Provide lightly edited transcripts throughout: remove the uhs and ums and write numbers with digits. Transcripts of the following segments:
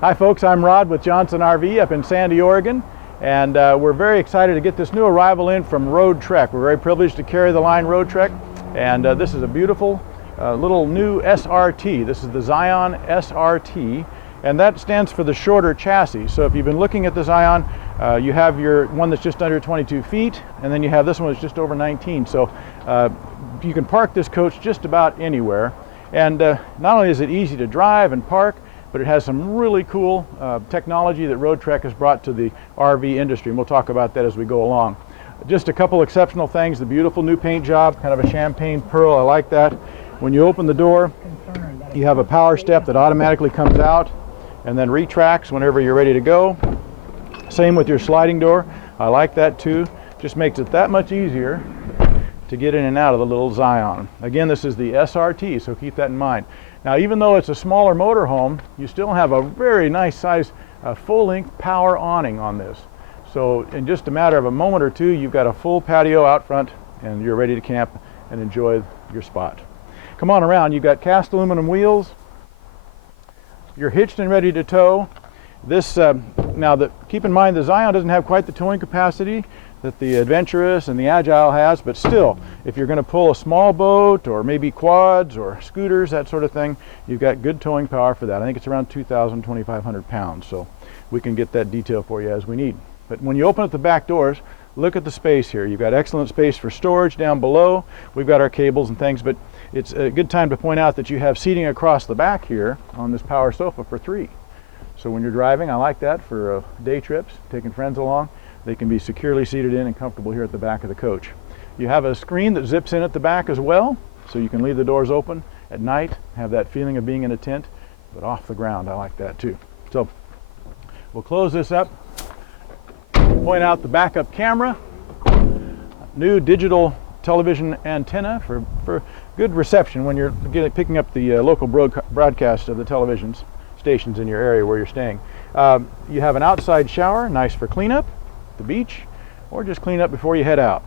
Hi folks, I'm Rod with Johnson RV up in Sandy, Oregon, and we're very excited to get this new arrival in from Roadtrek. We're very privileged to carry the line Roadtrek, and this is a beautiful little new SRT. This is the Zion SRT, and that stands for the shorter chassis. So if you've been looking at the Zion, you have your one that's just under 22 feet, and then you have this one that's just over 19. So you can park this coach just about anywhere, and not only is it easy to drive and park, but it has some really cool technology that Roadtrek has brought to the RV industry, and we'll talk about that as we go along. Just a couple exceptional things: the beautiful new paint job, kind of a champagne pearl, I like that. When you open the door, you have a power step that automatically comes out and then retracts whenever you're ready to go. Same with your sliding door, I like that too. Just makes it that much easier to get in and out of the little Zion. Again, this is the SRT, so keep that in mind. Now, even though it's a smaller motorhome, you still have a very nice size full-length power awning on this. So in just a matter of a moment or two, you've got a full patio out front and you're ready to camp and enjoy your spot. Come on around. You've got cast aluminum wheels. You're hitched and ready to tow. This keep in mind, the Zion doesn't have quite the towing capacity that the Adventurous and the Agile has, but still, if you're going to pull a small boat or maybe quads or scooters, that sort of thing, you've got good towing power for that. I think it's around 2,500 pounds, so we can get that detail for you as we need. But when you open up the back doors, look at the space here. You've got excellent space for storage down below. We've got our cables and things, but it's a good time to point out that you have seating across the back here on this power sofa for 3. So when you're driving, I like that for day trips, taking friends along. They can be securely seated in and comfortable here at the back of the coach. You have a screen that zips in at the back as well, so you can leave the doors open at night, have that feeling of being in a tent, but off the ground. I like that too. So we'll close this up, point out the backup camera, new digital television antenna for good reception when you're picking up the local broadcast of the televisions stations in your area where you're staying. You have an outside shower, nice for cleanup, the beach, or just clean up before you head out.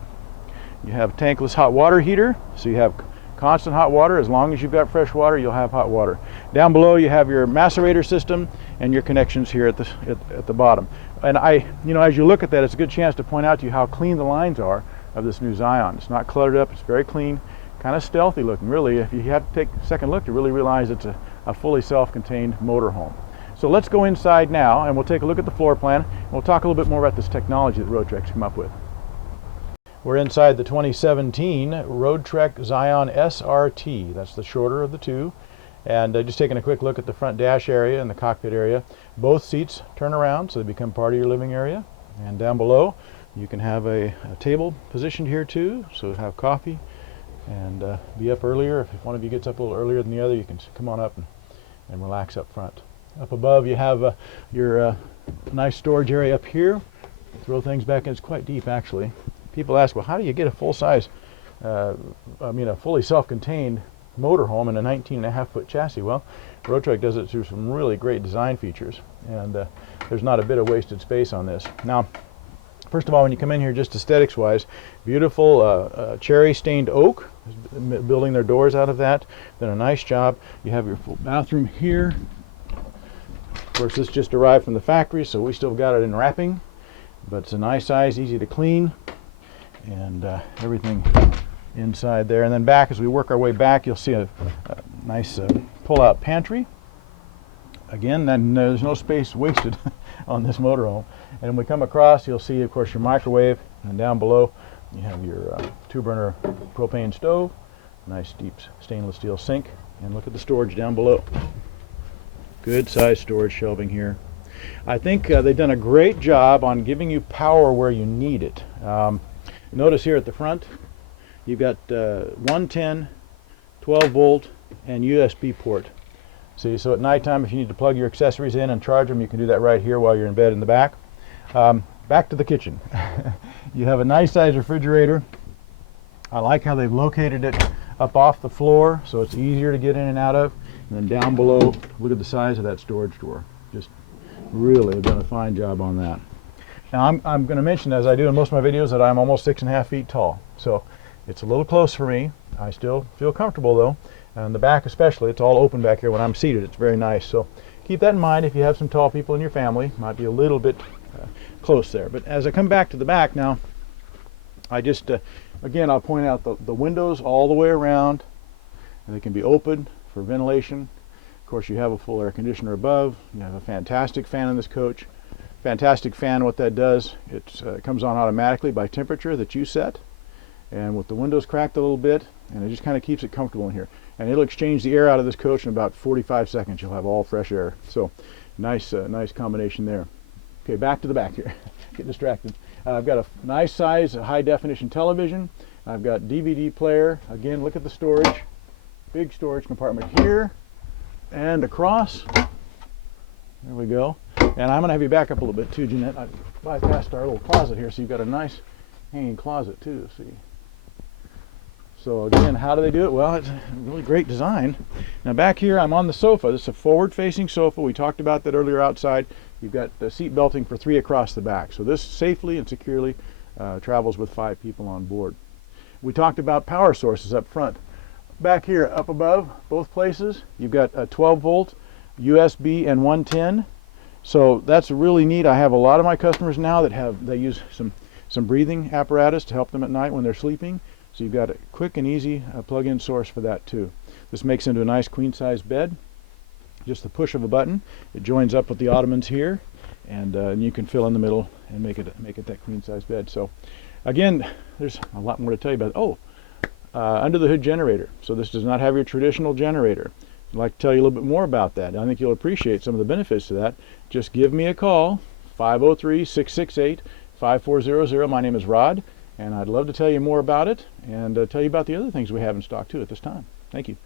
You have a tankless hot water heater, so you have constant hot water. As long as you've got fresh water, you'll have hot water. Down below, you have your macerator system and your connections here at the bottom. And as you look at that, it's a good chance to point out to you how clean the lines are of this new Zion. It's not cluttered up. It's very clean, kind of stealthy looking. Really, if you have to take a second look to really realize it's a fully self-contained motorhome. So let's go inside now and we'll take a look at the floor plan, and we'll talk a little bit more about this technology that Roadtrek's come up with. We're inside the 2017 Roadtrek Zion SRT. That's the shorter of the two. And just taking a quick look at the front dash area and the cockpit area. Both seats turn around so they become part of your living area. And down below you can have a table positioned here too, so have coffee and be up earlier. If one of you gets up a little earlier than the other, you can come on up and relax up front. Up above you have your nice storage area up here. Throw things back in. It's quite deep actually. People ask, well, how do you get a full-size, a fully self-contained motorhome in a 19.5-foot chassis? Well, Roadtrek does it through some really great design features, and there's not a bit of wasted space on this. Now, first of all, when you come in here, just aesthetics-wise, beautiful cherry stained oak, building their doors out of that. Done a nice job. You have your full bathroom here. Of course, this just arrived from the factory, so we still got it in wrapping, but it's a nice size, easy to clean, and everything inside there. And then back, as we work our way back, you'll see a nice pull-out pantry. Again, then there's no space wasted on this motorhome. And when we come across, you'll see, of course, your microwave, and down below you have your 2-burner propane stove, nice deep stainless steel sink, and look at the storage down below. Good size storage shelving here. I think they've done a great job on giving you power where you need it. Notice here at the front, you've got 110, 12 volt, and USB port. See, so at nighttime, if you need to plug your accessories in and charge them, you can do that right here while you're in bed in the back. Back to the kitchen. You have a nice size refrigerator. I like how they've located it up off the floor, so it's easier to get in and out of. And then down below, look at the size of that storage door. Just really have done a fine job on that. Now I'm going to mention, as I do in most of my videos, that I'm almost 6.5 feet tall. So it's a little close for me. I still feel comfortable though. And the back especially, it's all open back here when I'm seated. It's very nice. So keep that in mind if you have some tall people in your family. Might be a little bit close there. But as I come back to the back now, I just, again, I'll point out the windows all the way around. And they can be opened for ventilation. Of course, you have a full air conditioner above. You have a fantastic fan in this coach. Fantastic fan, what that does, it comes on automatically by temperature that you set. And with the windows cracked a little bit, and it just kind of keeps it comfortable in here. And it'll exchange the air out of this coach in about 45 seconds. You'll have all fresh air. So nice combination there. Okay, back to the back here. Get distracted. I've got a nice size high definition television. I've got DVD player. Again, look at the storage. Big storage compartment here and across. There we go. And I'm going to have you back up a little bit too, Jeanette. I bypassed our little closet here, so you've got a nice hanging closet too. See. So again, how do they do it? Well, it's a really great design. Now back here, I'm on the sofa. This is a forward-facing sofa. We talked about that earlier outside. You've got the seat belting for 3 across the back. So this safely and securely travels with 5 people on board. We talked about power sources up front. Back here, up above, both places, you've got a 12-volt USB and 110. So that's really neat. I have a lot of my customers now that they use some breathing apparatus to help them at night when they're sleeping. So you've got a quick and easy plug-in source for that too. This makes into a nice queen-size bed. Just the push of a button. It joins up with the ottomans here, and you can fill in the middle and make it that queen-size bed. So again, there's a lot more to tell you about. Under the hood generator. So this does not have your traditional generator. I'd like to tell you a little bit more about that. I think you'll appreciate some of the benefits to that. Just give me a call, 503-668-5400. My name is Rod, and I'd love to tell you more about it and tell you about the other things we have in stock too at this time. Thank you.